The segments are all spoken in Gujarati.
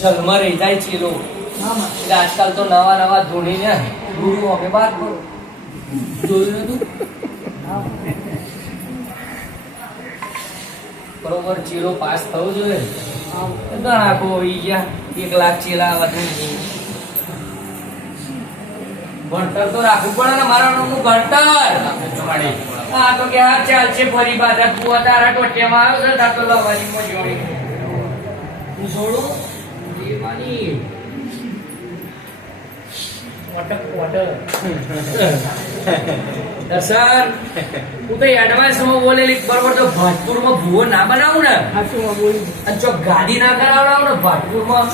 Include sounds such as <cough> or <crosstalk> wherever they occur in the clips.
જલમાં રહી જાય છે આજકાલ તો નવા નવા ધોણીને ગુરુ હવે બાદ કરો જોયું બરોબર, ચીરો પાસ થવો જોઈએ. ઘણા આખો આવી ગયા. એક લાખ ચીલા વધુ ભણતર તો રાખવું પડે ને મારા નામનું ભણતર. હા તો કે હા ચાલ છે ફરી બાધા તું તારા ટોટિયામાં આવ્યો છે તાર તો લવાની મોજોડી હું છોડું? દેવાની. દર્શન હું <laughs> તો એડવાન્સમાં બોલેલી બરોબર તો ભાજપુરમાં ભૂવો ના બનાવું ને? અને જો ગાડી ના કરાવડાવું ને ભાજપુરમાં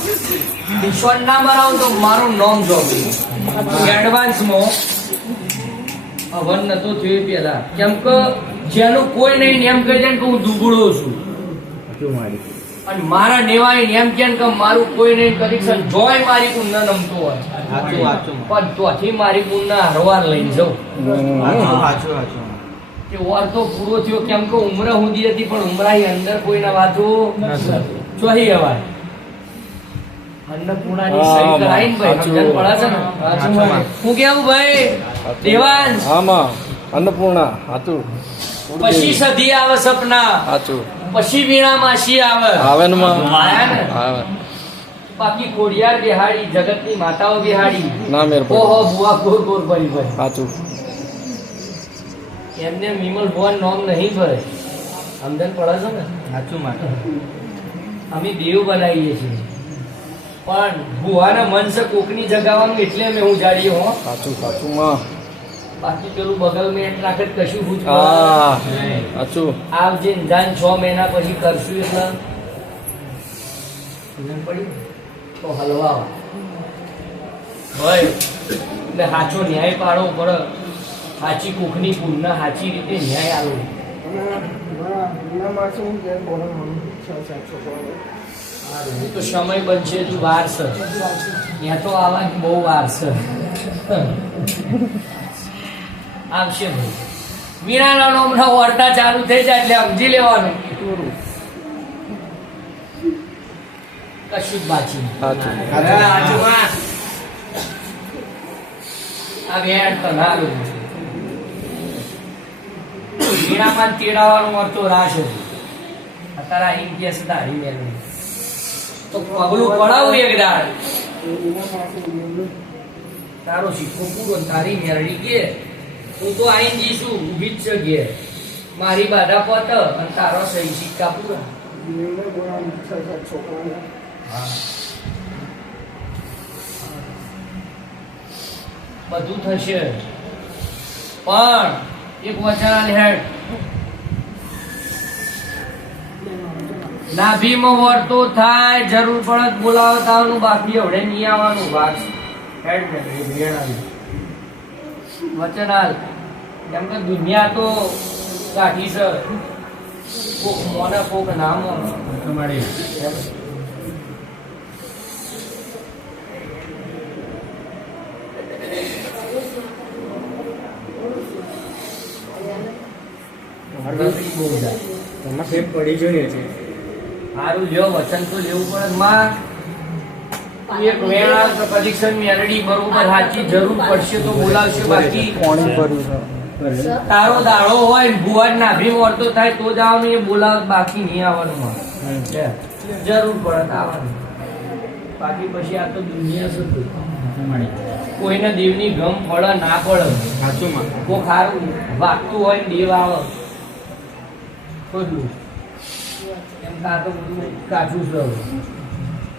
નિશાન ના બનાવું તો મારું નામ જોબી એડવાન્સમાં હવન નતો થયું પેલા કેમ કે જેનું કોઈ નહીં એમ કહી દે ને કે હું દુબળો છું. અને મારા નેવાય એમ કે કે મારું કોઈ નહીં કનેક્શન જોય મારી કુંડ ન નમતો હોય. પણ તોથી મારી કુંડ ના હરવાર લઈને જાઉં. કે વાર તો પૂરો થયો કેમ કે ઉમરા હુંદી હતી પણ ઉમરાની અંદર કોઈના વાતો ચોહી અવાય. અન્નપૂર્ણાની સહી કરાઈને ભાઈ સમજણ પડે છે ને? હું કેવું ભાઈ? દેવાંશ. આમાં. અન્નપૂર્ણા. હાતું પછી સધી આવે સપના. હાચું. પછી વીણા માસી આવે. આવે ને ને? આવે. બાકી કોડિયાર બિહાડી જગતની માતાઓ બિહાડી ના મેર ઓહો બુઆ ગોર ગોર ભરી ભરી. સાચું. એમને વિમલ ભુવન નોમ નહીં ભરે. સમજણ પડે છે ને? અમે દેવ બનાવીએ છીએ. પણ ભુવાના મન છે કોકની જગાવવાનું એટલે અમે હું જાડીએ હો. સાચું સાચું માં. બાકી પેલું બગલ મેં નાખત કશું ભૂત હા. આ આવજે ને છ મહિના પછી કરશું એટલે પડી? તો હલવા ભાઈ એટલે સાચો ન્યાય પાડો પડે. સાચી કુખની પૂરના સાચી રીતે ન્યાય એ તો સમય બનશે તું વાર છે. ત્યાં તો આવા બહુ વાર છે. આવશે ભાઈ વીણાનો હમણાં ઓરડા ચાલુ થઈ જાય એટલે સમજી લેવાનું. કશું જ આજુમાં. આ વેણ તો લાગુ વીણામાં તેડાવાનું અર્થો રાશ હતું અત્યારે અહીં ઇન્ડિયા સુધી હારી મેળવું. તો પગલું પડાવું એક દાડ. તારો સિક્કો પૂરો તારી મેળવી કે હું તો આઈને જઈશું ઊભી જ જગ્યાએ. મારી બાધા પત અને તારો સહી સિક્કા પૂરા છ બધું થશે. પણ એક વચન હેડ. નાભીમાં વર્તો થાય જરૂર પડે તો બોલાવો બાકી હવે નહીં આવવાનું. બાકી હેડ ને એ ભેણ આવી. વચન હાલ કેમ કે દુનિયા તો કાઢી છે. કોક મોને કોક નામ. તમારી. પડી જોઈએ છે. સારું જો વચન તો લેવું પડે. માં એક વેળા પરીક્ષણ મેળડી બરોબર સાચી જરૂર પડશે તો બોલાવશે બાકી. તારો દાડો હોય ને ના ભીમ વર્તો થાય તો જ આવવાનું એ બોલાવ, બાકી નહીં આવવાનું જરૂર પડે બાકી પછી આ તો દુનિયા શું. કોઈને દેવની ગમ પડે ના પડે. કોઈ ખારું વાગતું હોય દેવ આવે. ખોટું. એમ કે તો બધું કાચું છે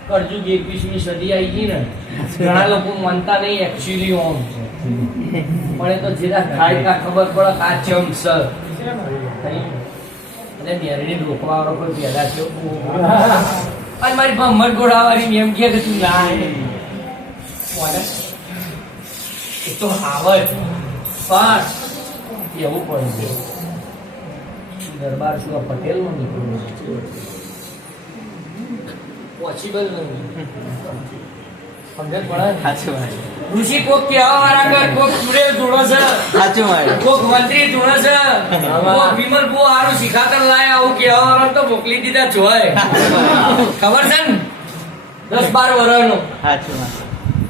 હવે. કળજુગ એકવીસમી સદી આવી ગઈ ને, ઘણા લોકો માનતા નહીં એકચ્યુઅલી ઓમ છે પણ એ તો જેના ખાય ત્યાં ખબર પડે કે આ ચમ સર અને મેરડી રોકવા વાળો કોઈ પેદા છે અને મારી ભમર ગોળાવાળી એમ કે તું ના. એ તો આવે. પણ એવું પડે છે દરબાર શું પટેલ નો નીકળ્યો પોસિબલ નથી. સમજણ પડે સાચું ઋષિ કોક કહેવા વાળા કર કોક ચૂડેલ ધૂણો છે. સાચું મારે કોક મંત્રી ધૂણો છે. કોક વિમલ શિખાતર લાયા આવું કેવા વાળા તો મોકલી દીધા જોય. ખબર છે ને? દસ બાર વર્ષનો સાચું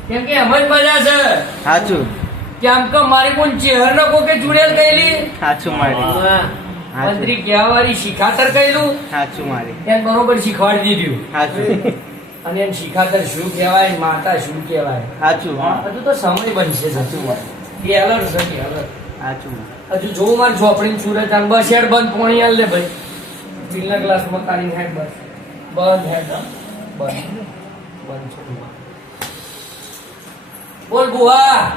કેમ કે એમ જ મજા છે. સાચું. કે આમ કે મારી કોઈ ચેહર નો કોકે જોડેલ કહેલી? સાચું મારે. મંત્રી કહેવા વાળી શિખાતર કહેલું? સાચું મારે. એને બરોબર શીખવાડી દીધું. સાચું. અને એને શિખાતર શું કહેવાય માતા શું કહેવાય? સાચું હજુ તો સમય બનશે સાચું એ અલગ છે સાચું હજુ જોવું મારે ચોપડી સુરત આમ બસ હેડ બંધ પોણી આલ દે ભાઈ. બિલના ક્લાસમાં તારી હેડ બસ. બંધ હેડ. બંધ. બંધ બોલ બુઆ.